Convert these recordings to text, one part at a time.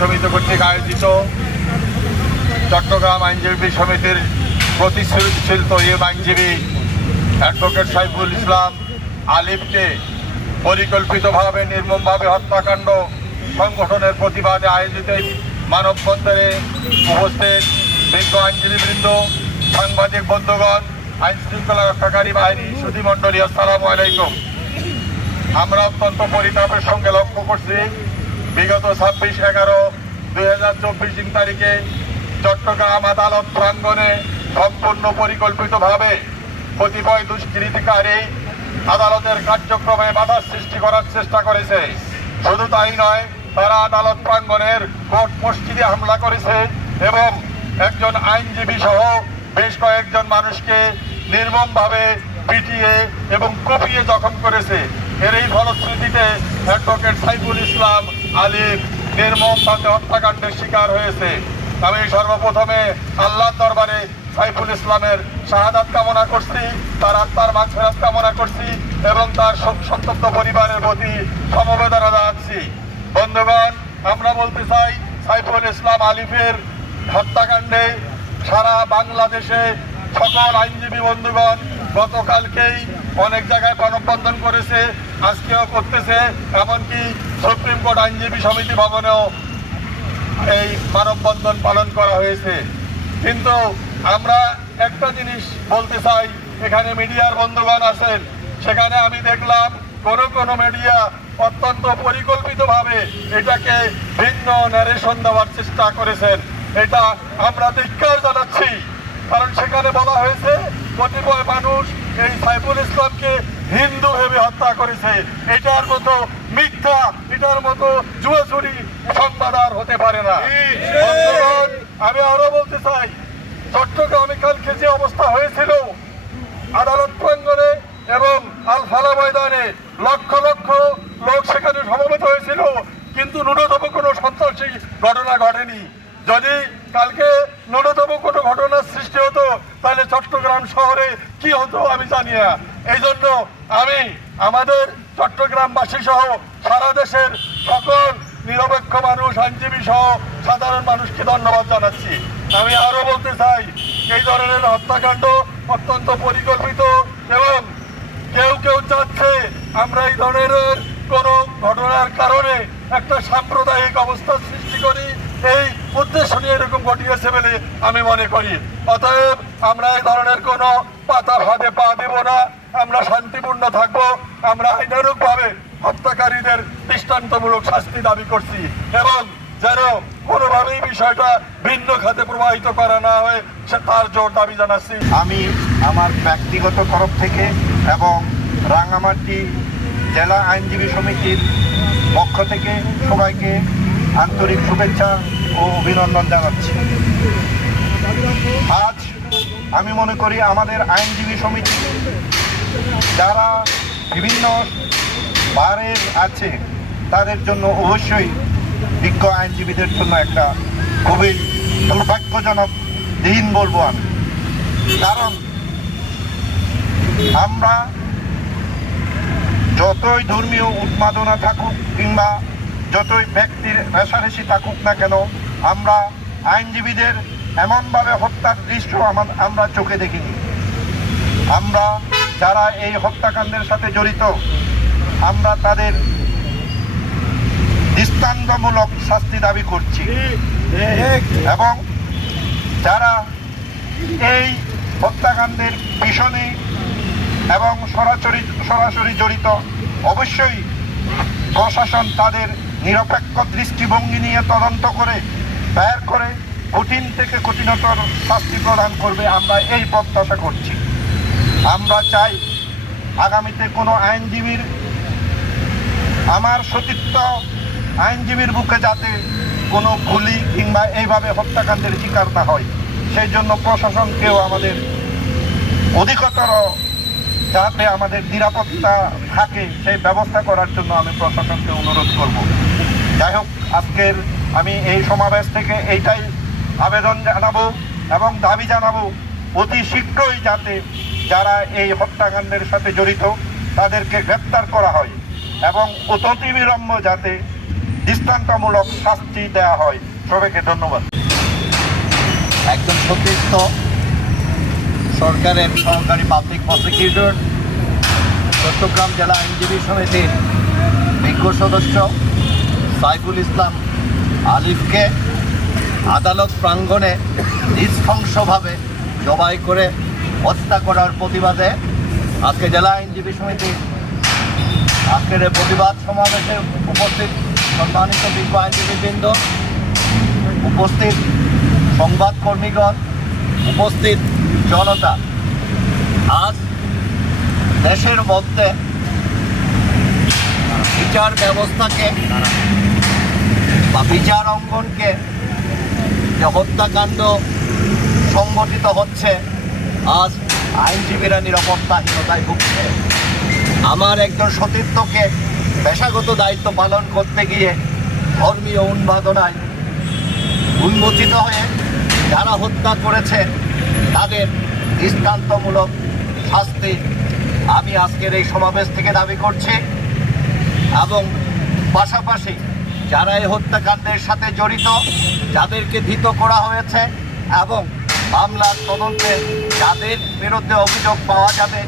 সমিতি কর্তৃক আয়োজিত চট্টগ্রাম আইনজীবী সমিতির প্রতিশ্রুতিশীল তৈব আইনজীবী অ্যাডভোকেট সাইফুল ইসলাম আলিফকে পরিকল্পিতভাবে নির্মমভাবে হত্যাকাণ্ড সংগঠনের প্রতিবাদে আয়োজিত মানববন্ধনে উপস্থিত বিজ্ঞ আইনজীবীবৃন্দ, সাংবাদিক বন্ধুগণ আইন শৃঙ্খলা রক্ষাকারী বাহিনী, সুধীমণ্ডলী, আসসালামু আলাইকুম। আমরা অত্যন্ত পরিতাপের সঙ্গে লক্ষ্য করছি বিগত ছাব্বিশ এগারো দুই হাজার চব্বিশ দিন তারিখে চট্টগ্রাম আদালত প্রাঙ্গণে সম্পূর্ণ পরিকল্পিতভাবে কতিপয় দুষ্কৃতিকারী আদালতের কার্যক্রমে বাধা সৃষ্টি করার চেষ্টা করেছে। শুধু তাই নয়, তারা আদালত প্রাঙ্গণের কোর্ট মসজিদে হামলা করেছে এবং একজন আইনজীবী সহ বেশ কয়েকজন মানুষকে নির্মমভাবে পিটিয়ে এবং কপিয়ে জখম করেছে। এর এই ফলশ্রুতিতে অ্যাডভোকেট সাইফুল ইসলাম আলিফ নির্মমভাবে হত্যাকাণ্ডের শিকার হয়েছে। আমি সর্বপ্রথমে আল্লাহর দরবারে সাইফুল ইসলামের শাহাদাত কামনা করছি, তার আত্মার মাগফিরাত কামনা করছি এবং তার সন্তপ্ত পরিবারের প্রতি সমবেদনা জানাচ্ছি। বন্ধুগণ, আমরা বলতে চাই, সাইফুল ইসলাম আলিফের হত্যাকাণ্ডে সারা বাংলাদেশে সকল আইনজীবী বন্ধুগণ গতকালকেই অনেক জায়গায় মানববন্ধন করেছে। আজকেও করতেছে, এমনকি সুপ্রিম কোর্ট আইনজীবী সমিতি ভবনেও এই মানববন্ধন পালন করা হয়েছে। কিন্তু আমরা একটা জিনিস বলতে চাই, এখানে মিডিয়ার বন্ধুগণ আছেন, সেখানে আমি দেখলাম কোন কোন মিডিয়া অত্যন্ত পরিকল্পিতভাবে এটাকে ভিন্ন ন্যারেশন দেওয়ার চেষ্টা করেছেন। এটা আমরা ধিক্কার জানাচ্ছি, কারণ সেখানে বলা হয়েছে কতিপয় মানুষ এই সাইফুল ইসলামকে হিন্দু ভেবে হত্যা করেছে। এটার মতো মিথ্যা এটার মতো জুয়াচুরি সংবাদ আর হতে পারে না। আমি আরও বলতে চাই চট্টগ্রামে কালকে যে অবস্থা হয়েছিল আদালত প্রাঙ্গনে এবং আলফালা ময়দানে লক্ষ লক্ষ লোক সেখানে সমবেত হয়েছিল কিন্তু ন্যূনতম কোনো সন্ত্রাসী ঘটনা ঘটেনি। যদি কালকে ন্যূনতম কোনো ঘটনার সৃষ্টি হতো তাহলে চট্টগ্রাম শহরে কি হতো আমি জানি না। এই জন্য আমি, আমাদের চট্টগ্রামবাসী সহ সারা দেশের সকল নিরপেক্ষ মানুষ, আইনজীবী সহ সাধারণ মানুষকে ধন্যবাদ জানাচ্ছি। আমি আরও বলতে চাই, এই ধরনের হত্যাকাণ্ড অত্যন্ত পরিকল্পিত এবং কেউ কেউ চাচ্ছে আমরা এই ধরনের কোন ঘটনার কারণে একটা সাম্প্রদায়িক অবস্থা সৃষ্টি করি। এই উদ্দেশ্য নিয়ে এরকম ঘটিয়েছে বলে আমি মনে করি। অতএব আমরা এই ধরনের কোনো পাতা ফাঁদে পা দেব না। আমরা শান্তিপূর্ণ থাকব, আমরা আইনানুক ভাবে হত্যাকারীদের দৃষ্টান্তমূলক শাস্তি দাবি করছি এবং যেন কোনোভাবেই বিষয়টা ভিন্ন খাতে প্রবাহিত করা না হয়, সে তার জোর দাবি জানাচ্ছি। আমি আমার ব্যক্তিগত তরফ থেকে এবং রাঙামাটি জেলা আইনজীবী সমিতির পক্ষ থেকে সবাইকে আন্তরিক শুভেচ্ছা ও অভিনন্দন জানাচ্ছি। আজ আমি মনে করি আমাদের আইনজীবী সমিতি যারা বিভিন্ন বারের আছে, তাদের জন্য অবশ্যই বিজ্ঞ আইনজীবীদের জন্য একটা খুবই দুর্ভাগ্যজনক দিন বলব আমি। কারণ আমরা যতই ধর্মীয় উন্মাদনা থাকুক কিংবা যতই ব্যক্তির রেশারেশি থাকুক না কেন, আমরা আইনজীবীদের এমনভাবে হত্যার দৃশ্য আমরা চোখে দেখিনি। আমরা যারা এই হত্যাকাণ্ডের সাথে জড়িত, আমরা তাদের দৃষ্টান্তমূলক শাস্তি দাবি করছি। এবং যারা এই হত্যাকাণ্ডের পিছনে এবং সরাসরি সরাসরি জড়িত, অবশ্যই প্রশাসন তাদের নিরপেক্ষ দৃষ্টিভঙ্গি নিয়ে তদন্ত করে, বের করে কঠিন থেকে কঠিনতর শাস্তি প্রদান করবে। আমরা এই প্রত্যাশা করছি। আমরা চাই আগামীতে কোনো আইনজীবীর আমার সতীর্থ আইনজীবীর বুকে যাতে কোনো গুলি কিংবা এইভাবে হত্যাকাণ্ডের শিকার না হয়। সেই জন্য প্রশাসনকেও আমাদের অধিকতর যাতে আমাদের নিরাপত্তা থাকে, সেই ব্যবস্থা করার জন্য আমি প্রশাসনকে অনুরোধ করব। যাই হোক, আজকের আমি এই সমাবেশ থেকে এইটাই আবেদন জানাব এবং দাবি জানাব, অতি শীঘ্রই যাতে যারা এই হত্যাকাণ্ডের সাথে জড়িত, তাদেরকে গ্রেপ্তার করা হয় এবং অতি বিলম্ব যাতে দৃষ্টান্তমূলক শাস্তি দেওয়া হয়। সবাইকে ধন্যবাদ। একজন সতীর্থ সরকারের সহকারী পাবলিক প্রসিকিউটর চট্টগ্রাম জেলা আইনজীবী সমিতির বিজ্ঞ সদস্য সাইফুল ইসলাম আলিফকে আদালত প্রাঙ্গণে নৃশংসভাবে জবাই করে হত্যা করার প্রতিবাদে আজকে জেলা আইনজীবী সমিতি আজকের প্রতিবাদ সমাবেশে উপস্থিত সম্মানিত বিজ্ঞ আইনজীবীবৃন্দ, উপস্থিত সংবাদকর্মীগণ, উপস্থিত জনতা। আজ দেশের মধ্যে বিচার ব্যবস্থাকে বা বিচার অঙ্গনকে যে হত্যাকাণ্ড সংগঠিত হচ্ছে আজ আইনজীবীরা নিরাপত্তাহীনতায় ভুগছে। আমার একজন সতীর্থকে পেশাগত দায়িত্ব পালন করতে গিয়ে ধর্মীয় উন্মাদনায় উন্মোচিত হয়ে যারা হত্যা করেছে, তাদের দৃষ্টান্তমূলক শাস্তি আমি আজকের এই সমাবেশ থেকে দাবি করছি এবং পাশাপাশি যারা এই হত্যাকাণ্ডের সাথে জড়িত, যাদেরকে ধৃত করা হয়েছে এবং মামলার তদন্তে যাদের বিরুদ্ধে অভিযোগ পাওয়া যাবে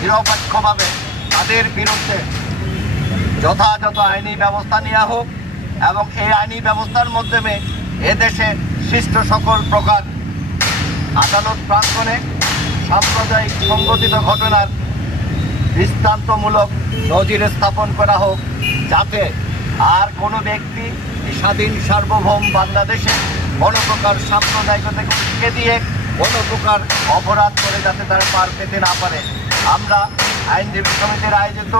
নিরপেক্ষভাবে তাদের বিরুদ্ধে যথাযথ আইনি ব্যবস্থা নেওয়া হোক এবং এই আইনি ব্যবস্থার মাধ্যমে এদেশে সৃষ্ট সকল প্রকার আদালত প্রাঙ্গণে সাম্প্রদায়িক সংগঠিত ঘটনার দৃষ্টান্তমূলক নজির স্থাপন করা হোক, যাতে আর কোনো ব্যক্তি স্বাধীন সার্বভৌম বাংলাদেশে কোনো প্রকার সাম্প্রদায়িকতাকে উস্কে দিয়ে কোনো প্রকার অপরাধ করে যাতে তারা পার পেতে না পারে। আমরা আইনজীবী সমিতির আয়োজিত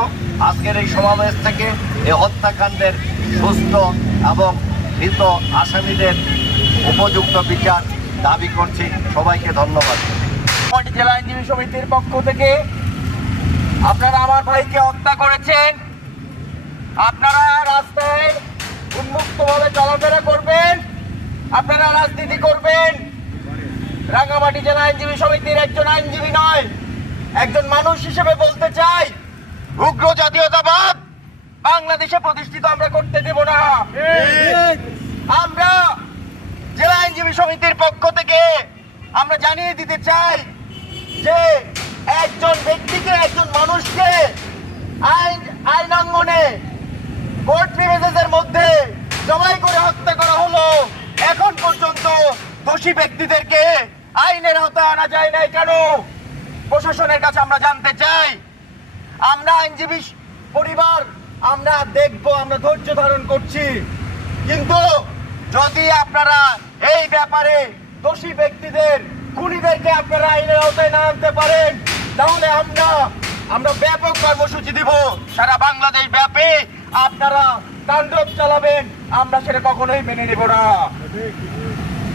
আজকের এই সমাবেশ থেকে এই হত্যাকাণ্ডের সুস্থ এবং মৃত আসামিদের উপযুক্ত বিচার দাবি করছি। সবাইকে ধন্যবাদ। জেলা আইনজীবী সমিতির পক্ষ থেকে আপনারা আমার ভাইকে হত্যা করেছেন। আপনারা রাস্তায় উন্মুক্তভাবে চলাফেরা করবেন। আপনারা রাজনীতি করবেন। রাঙ্গামাটি জেলা আইনজীবী সমিতির একজন আইনজীবী নয়, একজন মানুষ হিসেবে বলতে চাই, উগ্র জাতীয়তাবাদ বাংলাদেশে প্রতিষ্ঠিত আমরা করতে দেব না। আমরা জেলা আইনজীবী সমিতির পক্ষ থেকে আমরা জানিয়ে দিতে চাই যে একজন ব্যক্তিকে, একজন মানুষকে আইন আইনাঙ্গনে কোর্ট প্রিমিসেসের মধ্যে জবাই করে হত্যা করা হলো এখন পর্যন্ত দোষী ব্যক্তিদেরকে আইনের আওতায় আনা যায় নাই কেন? প্রশাসনের কাছে আমরা জানতে চাই। আমরা আইনজীবী পরিবার, আমরা দেখব, আমরা ধৈর্য ধারণ করছি। কিন্তু যদি আপনারা এই ব্যাপারে দোষী ব্যক্তিদের, খুনিদেরকে আপনারা আইনের আওতায় না আনতে পারেন, তাহলে আমরা আমরা ব্যাপক কর্মসূচি দিব। সারা বাংলাদেশ ব্যাপী আপনারা তাণ্ডব চালাবেন, আমরা সেটা কখনোই মেনে নেব না।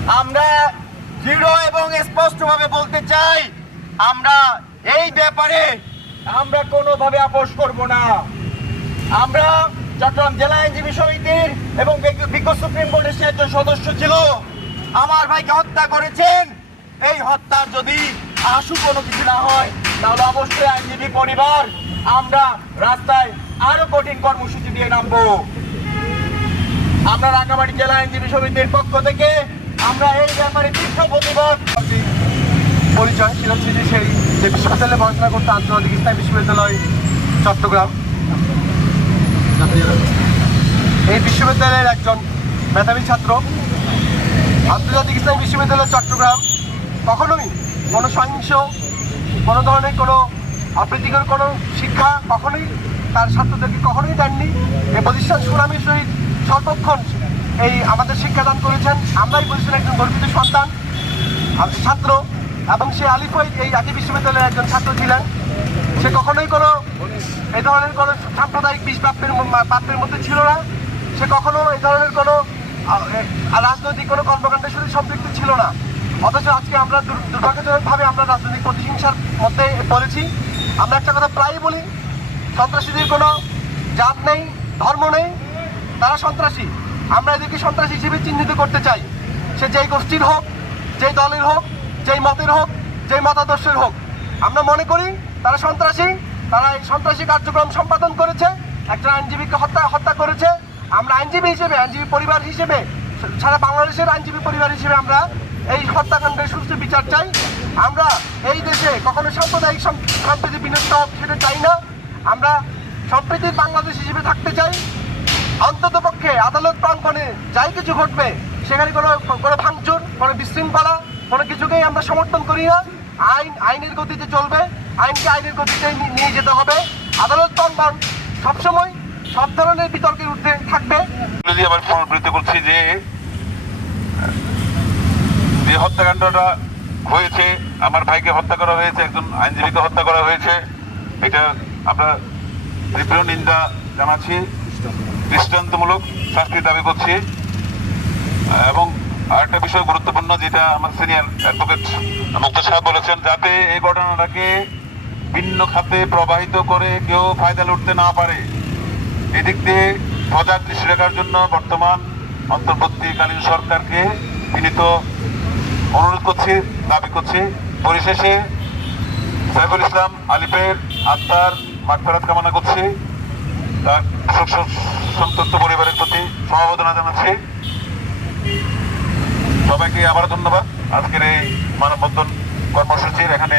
আমরা দৃঢ় এবং স্পষ্টভাবে বলতে চাই, আমরা এই ব্যাপারে আমরা কোনোভাবে আপোষ করব না। আমরা চট্টগ্রাম জেলা আইনজীবী সমিতির এবং বিজ্ঞ- সুপ্রিম কোর্টের সে একজন সদস্য ছিল। আমার ভাইকে হত্যা করেছেন। এই হত্যার যদি আশু কোনো কিছু না হয়, তাহলে অবশ্যই আইনজীবী পরিবার আমরা রাস্তায় আরও কঠিন কর্মসূচি দিয়ে নামবো। আমরা রাঙ্গামাটি জেলা আইনজীবী সমিতির পক্ষ থেকে আমরা এই ব্যাপারে তীব্র পরিচয় ছিলাম ছিল সেই যে বিশ্ববিদ্যালয়ে পড়াশোনা করতে আন্তর্জাতিক ইসলাম বিশ্ববিদ্যালয়, চট্টগ্রাম। এই বিশ্ববিদ্যালয়ের একজন মেধাবী ছাত্র, আন্তর্জাতিক ইসলাম বিশ্ববিদ্যালয়, চট্টগ্রাম। কখনোই কোনো সহিংস, কোনো ধরনের কোনো অপ্রীতিকর কোনো শিক্ষা কখনোই তার ছাত্রদেরকে কখনোই দেননি। এই প্রতিষ্ঠান সুনামের সহিত সর্বক্ষণ এই আমাদের শিক্ষাদান করেছেন। আমরাই প্রতিষ্ঠানের একজন গর্বিত সন্তান ছাত্র, এবং সে আলিফই এই একই বিশ্ববিদ্যালয়ের একজন ছাত্র ছিলেন। সে কখনোই কোনো এই ধরনের কোনো সাম্প্রদায়িক বিষ পাপের মধ্যে ছিল না। সে কখনো এই ধরনের কোনো রাজনৈতিক কোনো কর্মকাণ্ডের সাথে সম্পৃক্ত ছিল না। অথচ আজকে আমরা দুর- দুর্ভাগ্যজনকভাবে আমরা রাজনৈতিক প্রতিহিংসার মধ্যে পড়েছি। আমরা একটা কথা প্রায়ই বলি, সন্ত্রাসীদের কোনো জাত নেই, ধর্ম নেই, তারা সন্ত্রাসী। আমরা এদেরকে সন্ত্রাসী হিসেবে চিহ্নিত করতে চাই। সে যেই গোষ্ঠীর হোক, যেই দলের হোক, যেই মতের হোক, যেই মতাদর্শের হোক। আমরা মনে করি তারা সন্ত্রাসী, তারা এই সন্ত্রাসী কার্যক্রম সম্পাদন করেছে একটা আইনজীবীকে হত্যা হত্যা করেছে। আমরা আইনজীবী হিসেবে, আইনজীবী পরিবার হিসেবে, সারা বাংলাদেশের আইনজীবী পরিবার হিসেবে আমরা এই হত্যাকাণ্ডের সুষ্ঠু বিচার চাই। আমরা এই দেশে কখনো সাম্প্রদায়িক সম্প্রীতি বিনষ্ট হোক, সেটা চাই না। আমরা সম্প্রীতির বাংলাদেশ হিসেবে থাকতে চাই। অন্তত পক্ষে আদালত প্রাঙ্গণে যাই কিছু ঘটবে, সেখানে কোনো কোনো ভাঙচুর, কোনো বিশৃঙ্খলা, কোনো কিছুকেই আমরা সমর্থন করি না। আইন, আইনের গতিতে চলবে, আইনকে আইনের গতিতে নিয়ে যেতে হবে। আদালত প্রাঙ্গণ সবসময় সব ধরনের বিতর্কের ঊর্ধ্বে থাকবে। যদি আবার পুনরাবৃত্তি করছি যে যে হত্যাকাণ্ডটা হয়েছে, আমার ভাইকে হত্যা করা হয়েছে, একজন আইনজীবীকে হত্যা করা হয়েছে, এটা আমরা তীব্র নিন্দা জানাচ্ছি। দৃষ্টান্তমূলক শাস্তি দাবি করছি। এবং আরেকটা বিষয় গুরুত্বপূর্ণ যেটা আমার সিনিয়র অ্যাডভোকেট মুক্ত সাহেব বলেছেন, যাতে এই ঘটনাটাকে ভিন্ন খাতে প্রবাহিত করে কেউ ফায়দা লুটতে না পারে। এদিক দিয়ে সজাগ দৃষ্টি রাখার জন্য বর্তমান অন্তর্বর্তীকালীন সরকারকে বিনীত অনুরোধ করছি, দাবি করছি। পরিশেষে সাইফুল ইসলাম আলিফের আত্মার মাগফেরাত কামনা করছি। তার সন্তপ্ত পরিবারের প্রতি সমবেদনা জানাচ্ছি। সবাইকে আবার ধন্যবাদ। আজকের এই মানববন্ধন কর্মসূচির এখানে